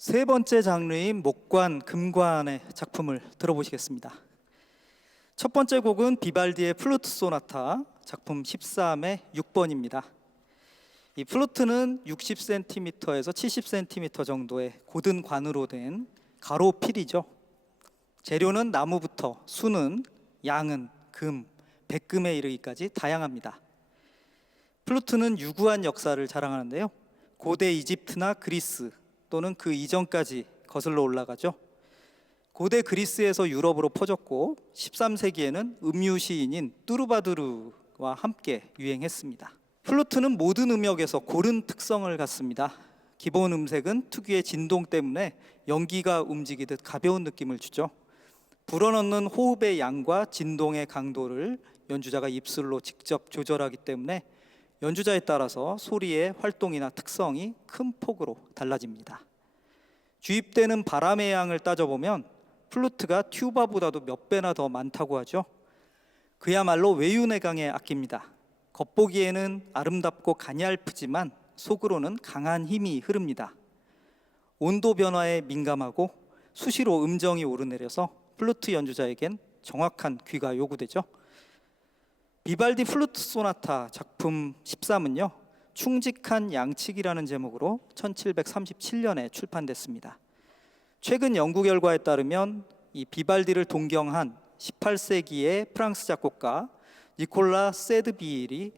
세 번째 장르인 목관, 금관의 작품을 들어보시겠습니다. 첫 번째 곡은 비발디의 플루트 소나타 작품 13의 6번입니다. 이 플루트는 60cm에서 70cm 정도의 고든 관으로 된 가로 필이죠. 재료는 나무부터 수는, 양은, 금, 백금에 이르기까지 다양합니다. 플루트는 유구한 역사를 자랑하는데요. 고대 이집트나 그리스 또는 그 이전까지 거슬러 올라가죠. 고대 그리스에서 유럽으로 퍼졌고 13세기에는 음유 시인인 뚜르바두르와 함께 유행했습니다. 플루트는 모든 음역에서 고른 특성을 갖습니다. 기본 음색은 특유의 진동 때문에 연기가 움직이듯 가벼운 느낌을 주죠. 불어넣는 호흡의 양과 진동의 강도를 연주자가 입술로 직접 조절하기 때문에 연주자에 따라서 소리의 활동이나 특성이 큰 폭으로 달라집니다. 주입되는 바람의 양을 따져보면 플루트가 튜바보다도 몇 배나 더 많다고 하죠. 그야말로 외윤에 강의 악기입니다. 겉보기에는 아름답고 가냘프지만 속으로는 강한 힘이 흐릅니다. 온도 변화에 민감하고 수시로 음정이 오르내려서 플루트 연주자에겐 정확한 귀가 요구되죠. 비발디 플루트 소나타 작품 13은요 충직한 양측이라는 제목으로 1737년에 출판됐습니다. 최근 연구 결과에 따르면 이 비발디를 동경한 18세기의 프랑스 작곡가 니콜라 세드빌이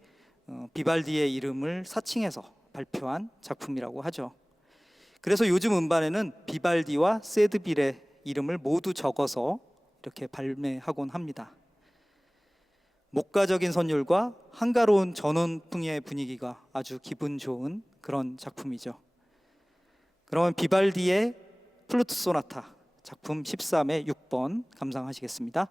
비발디의 이름을 사칭해서 발표한 작품이라고 하죠. 그래서 요즘 음반에는 비발디와 세드빌의 이름을 모두 적어서 이렇게 발매하곤 합니다. 목가적인 선율과 한가로운 전원풍의 분위기가 아주 기분 좋은 그런 작품이죠. 그러면 비발디의 플루트 소나타 작품 13의 6번 감상하시겠습니다.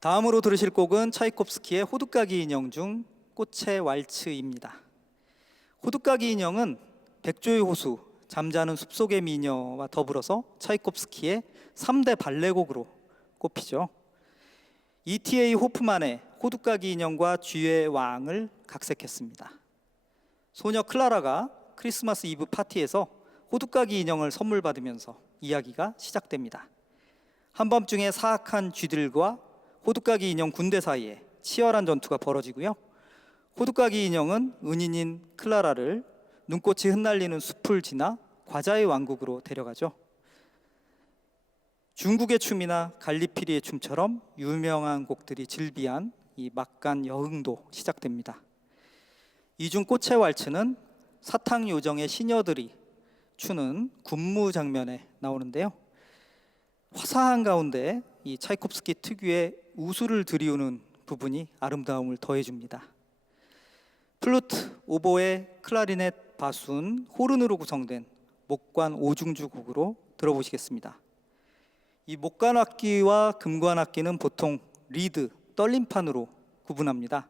다음으로 들으실 곡은 차이콥스키의 호두까기 인형 중 꽃의 왈츠입니다. 호두까기 인형은 백조의 호수, 잠자는 숲속의 미녀와 더불어서 차이콥스키의 3대 발레곡으로 꼽히죠. E.T.A. 호프만의 호두까기 인형과 쥐의 왕을 각색했습니다. 소녀 클라라가 크리스마스 이브 파티에서 호두까기 인형을 선물 받으면서 이야기가 시작됩니다. 한밤중에 사악한 쥐들과 호두까기 인형 군대 사이에 치열한 전투가 벌어지고요. 호두까기 인형은 은인인 클라라를 눈꽃이 흩날리는 숲을 지나 과자의 왕국으로 데려가죠. 중국의 춤이나 갈리피리의 춤처럼 유명한 곡들이 질비한 이 막간 여흥도 시작됩니다. 이중 꽃의 왈츠는 사탕 요정의 시녀들이 추는 군무 장면에 나오는데요. 화사한 가운데 이 차이콥스키 특유의 우수를 들이우는 부분이 아름다움을 더해줍니다. 플루트, 오보에, 클라리넷, 바순, 호른으로 구성된 목관 오중주 곡으로 들어보시겠습니다. 이 목관 악기와 금관 악기는 보통 리드, 떨림판으로 구분합니다.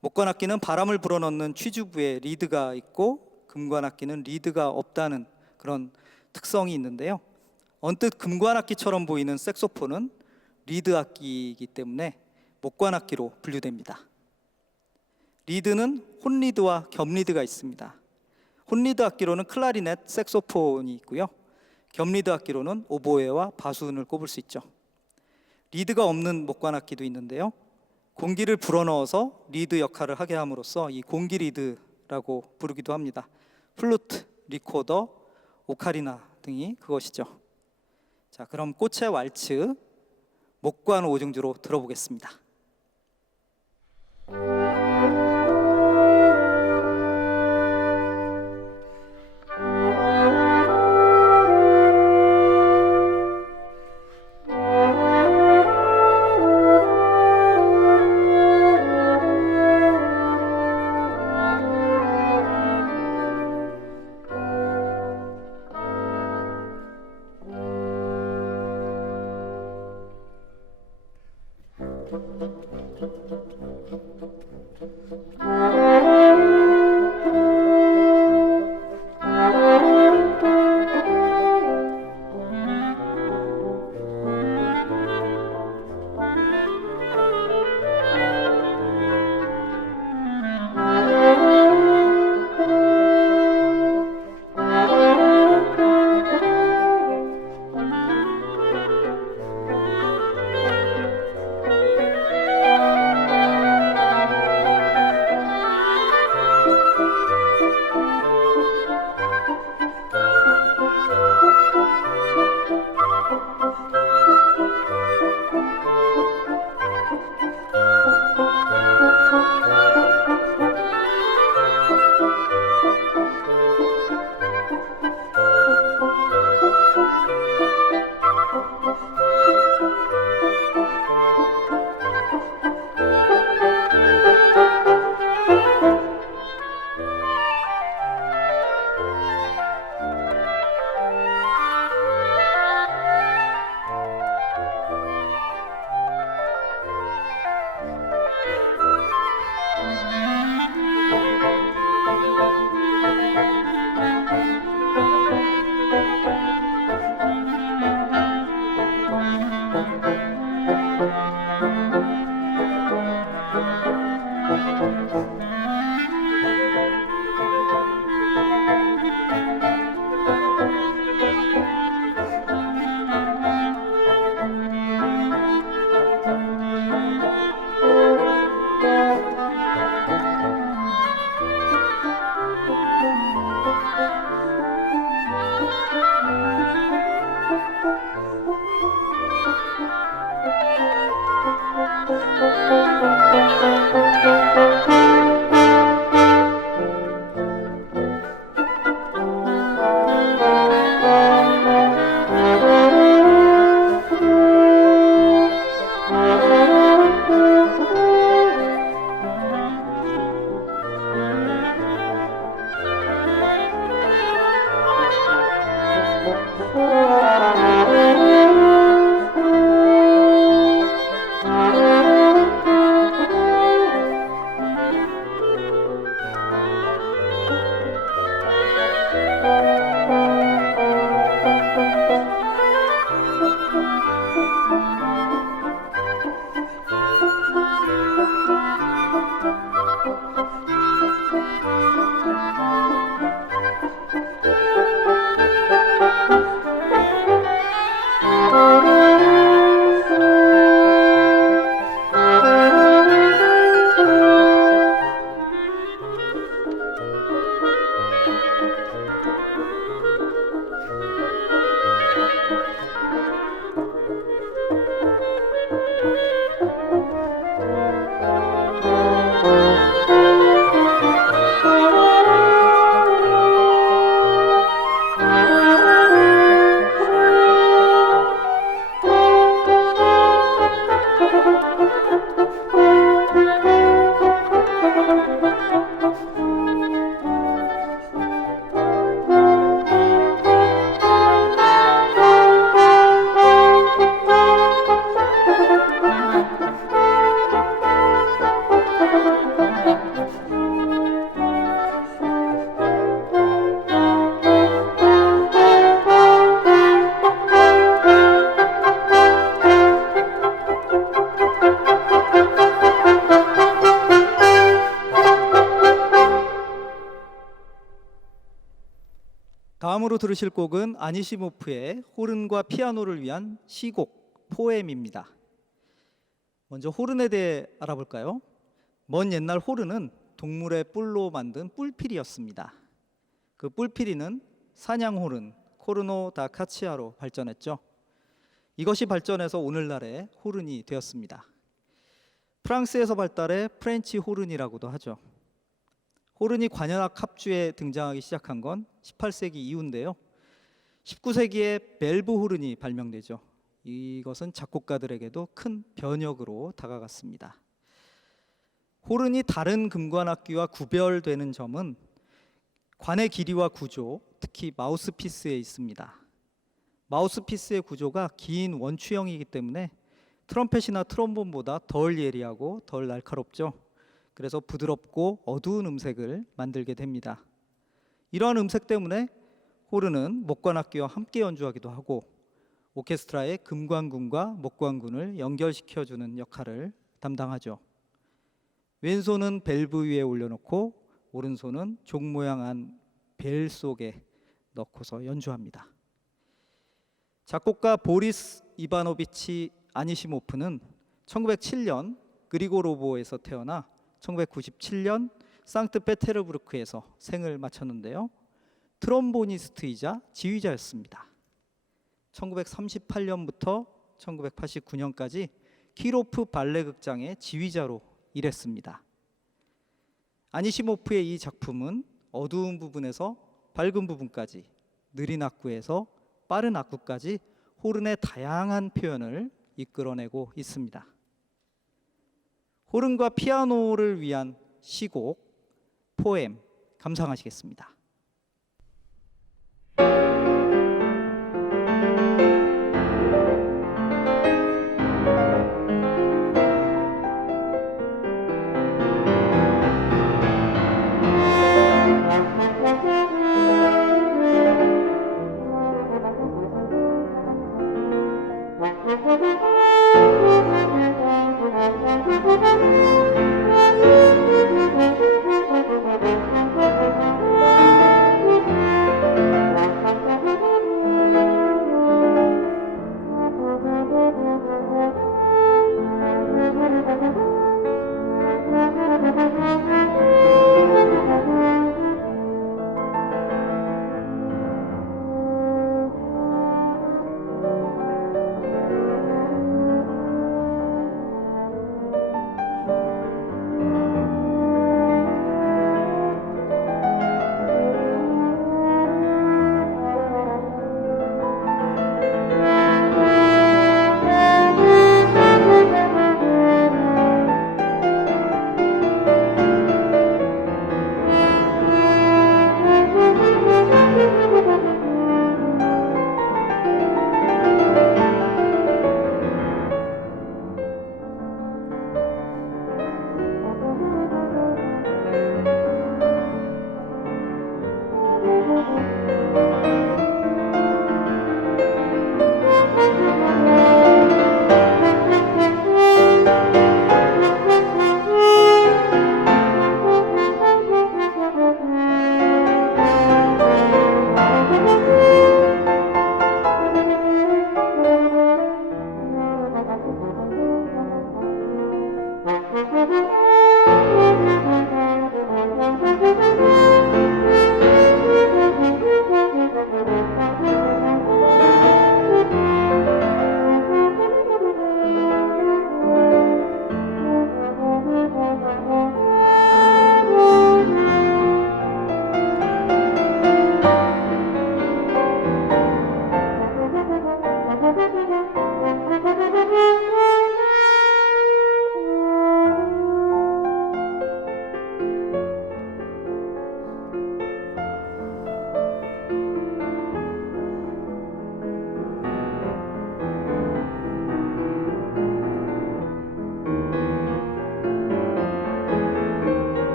목관 악기는 바람을 불어넣는 취주부에 리드가 있고 금관 악기는 리드가 없다는 그런 특성이 있는데요. 언뜻 금관 악기처럼 보이는 색소폰은 리드 악기이기 때문에 목관 악기로 분류됩니다. 리드는 혼리드와 겹리드가 있습니다. 혼리드 악기로는 클라리넷, 색소폰이 있고요. 겹리드 악기로는 오보에와 바순을 꼽을 수 있죠. 리드가 없는 목관 악기도 있는데요. 공기를 불어넣어서 리드 역할을 하게 함으로써 이 공기 리드라고 부르기도 합니다. 플루트, 리코더, 오카리나 등이 그것이죠. 자, 그럼 꽃의 왈츠 목관 오중주로 들어보겠습니다. 앞으로 들으실 곡은 아니시모프의 호른과 피아노를 위한 시곡 포엠입니다. 먼저 호른에 대해 알아볼까요? 먼 옛날 호른은 동물의 뿔로 만든 뿔피리였습니다. 그 뿔피리는 사냥호른 코르노 다 카치아로 발전했죠. 이것이 발전해서 오늘날의 호른이 되었습니다. 프랑스에서 발달해 프렌치 호른이라고도 하죠. 호른이 관현악 합주에 등장하기 시작한 건 18세기 이후인데요. 19세기에 밸브 호른이 발명되죠. 이것은 작곡가들에게도 큰 변혁으로 다가갔습니다. 호른이 다른 금관악기와 구별되는 점은 관의 길이와 구조, 특히 마우스피스에 있습니다. 마우스피스의 구조가 긴 원추형이기 때문에 트럼펫이나 트롬본보다 덜 예리하고 덜 날카롭죠. 그래서 부드럽고 어두운 음색을 만들게 됩니다. 이러한 음색 때문에 호른은 목관악기와 함께 연주하기도 하고 오케스트라의 금관군과 목관군을 연결시켜주는 역할을 담당하죠. 왼손은 밸브 위에 올려놓고 오른손은 종 모양한 벨 속에 넣고서 연주합니다. 작곡가 보리스 이바노비치 아니시모프는 1907년 그리고로보에서 태어나 1997년 상트페테르부르크에서 생을 마쳤는데요. 트롬보니스트이자 지휘자였습니다. 1938년부터 1989년까지 키로프 발레 극장의 지휘자로 일했습니다. 아니시모프의 이 작품은 어두운 부분에서 밝은 부분까지, 느린 악구에서 빠른 악구까지 호른의 다양한 표현을 이끌어내고 있습니다. 호른과 피아노를 위한 시곡, 포엠 감상하시겠습니다.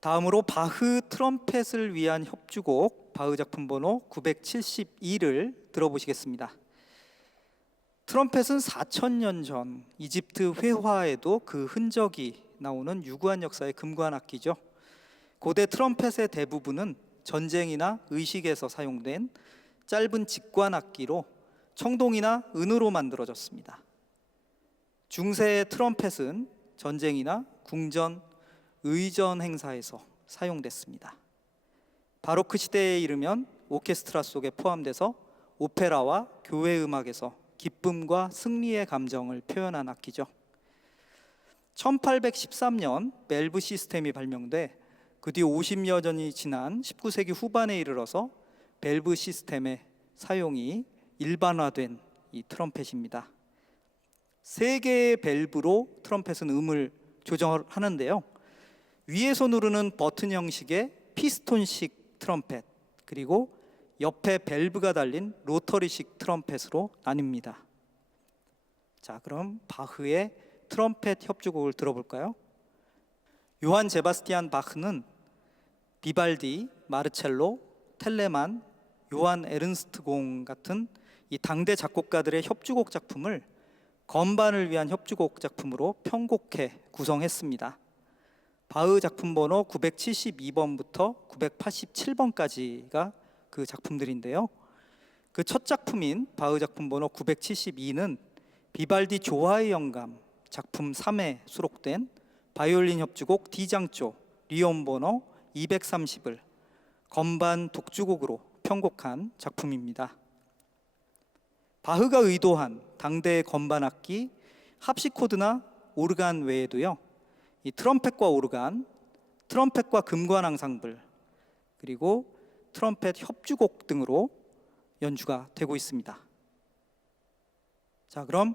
다음으로 바흐 트럼펫을 위한 협주곡 바흐 작품 번호 972를 들어보시겠습니다. 트럼펫은 4,000년 전 이집트 회화에도 그 흔적이 나오는 유구한 역사의 금관 악기죠. 고대 트럼펫의 대부분은 전쟁이나 의식에서 사용된 짧은 직관 악기로 청동이나 은으로 만들어졌습니다. 중세의 트럼펫은 전쟁이나 궁전, 의전 행사에서 사용됐습니다. 바로크 시대에 이르면 오케스트라 속에 포함돼서 오페라와 교회 음악에서 기쁨과 승리의 감정을 표현한 악기죠. 1813년 밸브 시스템이 발명돼 그 뒤 50여 년이 지난 19세기 후반에 이르러서 밸브 시스템의 사용이 일반화된 이 트럼펫입니다. 3개의 밸브로 트럼펫은 음을 조정하는데요. 위에서 누르는 버튼 형식의 피스톤식 트럼펫, 그리고 옆에 밸브가 달린 로터리식 트럼펫으로 나뉩니다. 자, 그럼 바흐의 트럼펫 협주곡을 들어볼까요? 요한 제바스티안 바흐는 비발디, 마르첼로, 텔레만, 요한 에른스트 공 같은 이 당대 작곡가들의 협주곡 작품을 건반을 위한 협주곡 작품으로 편곡해 구성했습니다. 바흐 작품 번호 972번부터 987번까지가 그 작품들인데요. 그 첫 작품인 바흐 작품 번호 972는 비발디 조화의 영감 작품 3에 수록된 바이올린 협주곡 D장조 리온 번호 230을 건반 독주곡으로 편곡한 작품입니다. 바흐가 의도한 당대의 건반 악기 합시코드나 오르간 외에도요, 이 트럼펫과 오르간, 트럼펫과 금관 앙상블, 그리고 트럼펫 협주곡 등으로 연주가 되고 있습니다. 자, 그럼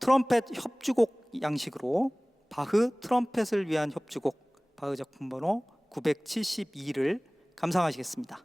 트럼펫 협주곡 양식으로 바흐 트럼펫을 위한 협주곡 바흐 작품 번호 972를 감상하시겠습니다.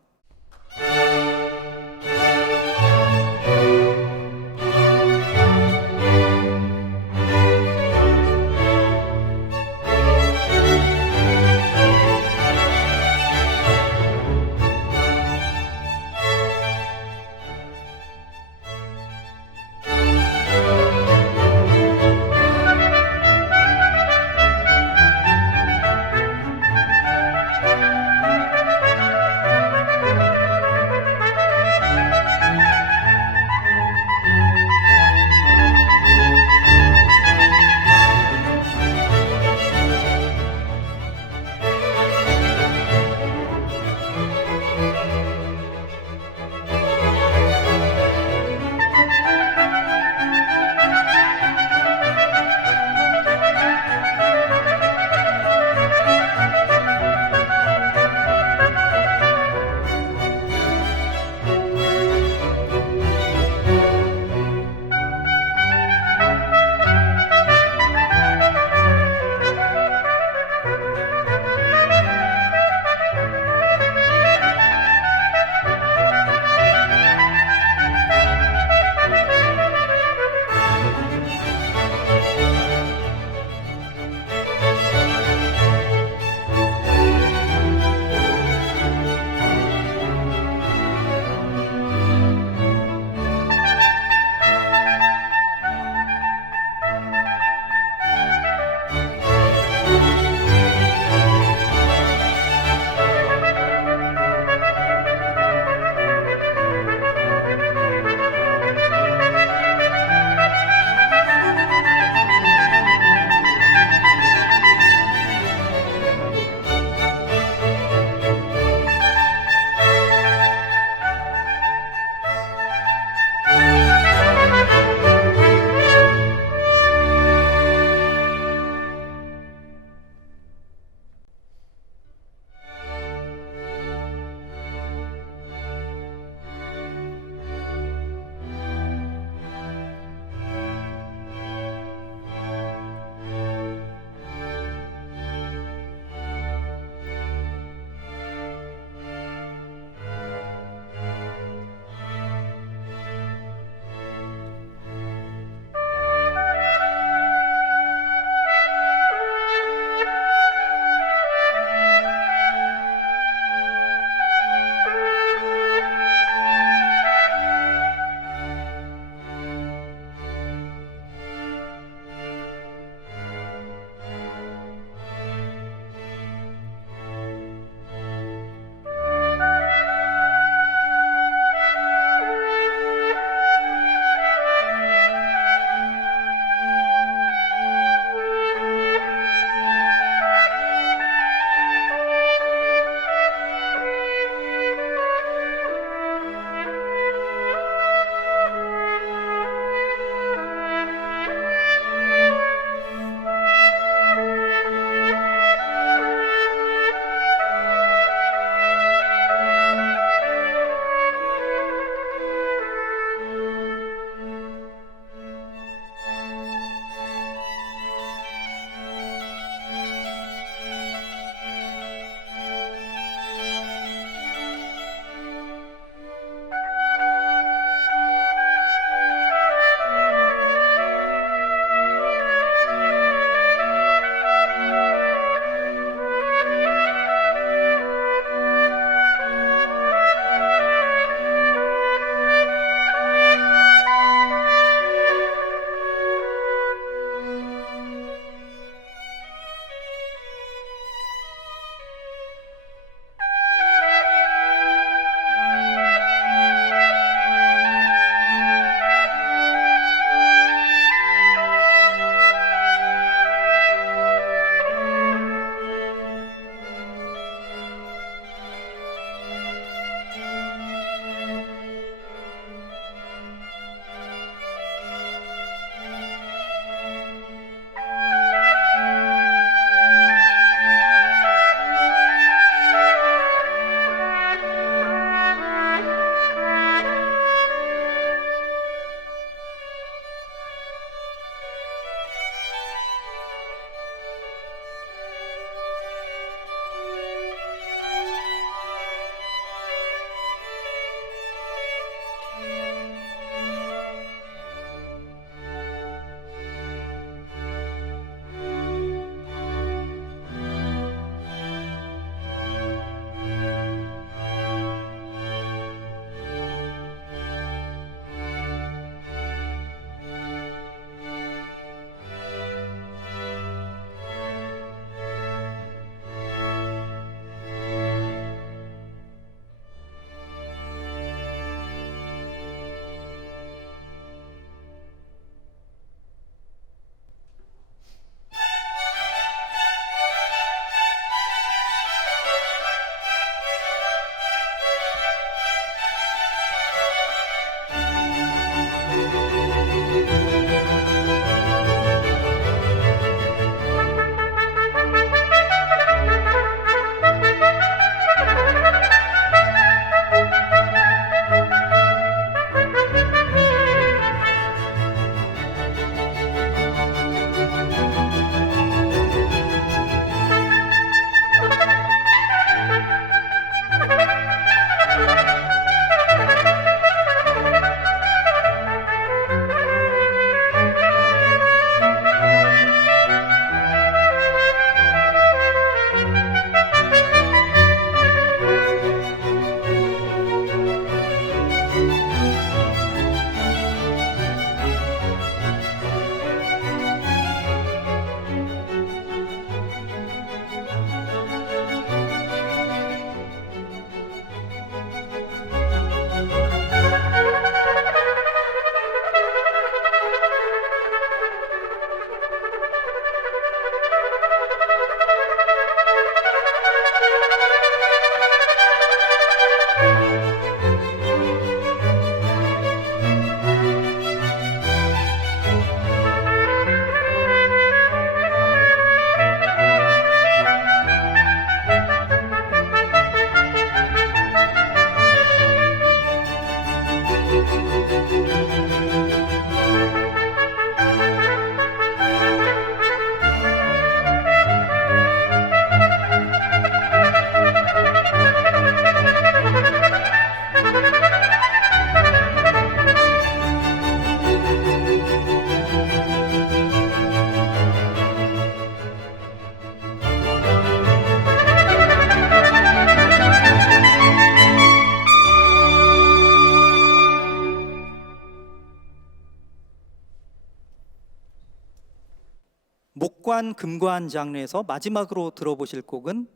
목관 금관 장르에서 마지막으로 들어보실 곡은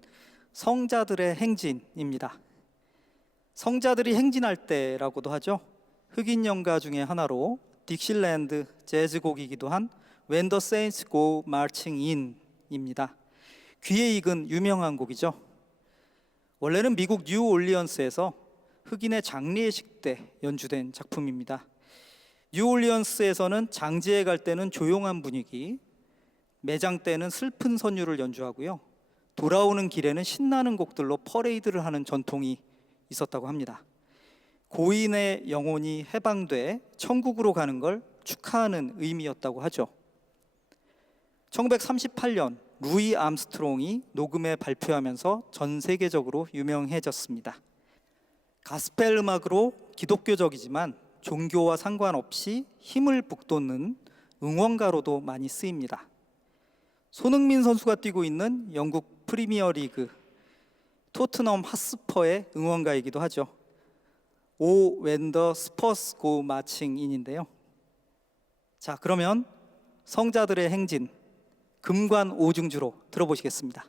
성자들의 행진입니다. 성자들이 행진할 때라고도 하죠. 흑인 연가 중에 하나로 딕실랜드 재즈곡이기도 한 When the Saints Go Marching In입니다. 귀에 익은 유명한 곡이죠. 원래는 미국 뉴올리언스에서 흑인의 장례식 때 연주된 작품입니다. 뉴올리언스에서는 장지에 갈 때는 조용한 분위기, 매장 때는 슬픈 선율을 연주하고요. 돌아오는 길에는 신나는 곡들로 퍼레이드를 하는 전통이 있었다고 합니다. 고인의 영혼이 해방돼 천국으로 가는 걸 축하하는 의미였다고 하죠. 1938년 루이 암스트롱이 녹음에 발표하면서 전 세계적으로 유명해졌습니다. 가스펠 음악으로 기독교적이지만 종교와 상관없이 힘을 북돋는 응원가로도 많이 쓰입니다. 손흥민 선수가 뛰고 있는 영국 프리미어 리그 토트넘 핫스퍼의 응원가이기도 하죠. O When the Spurs Go Marching In인데요. 자, 그러면 성자들의 행진 금관 오중주로 들어보시겠습니다.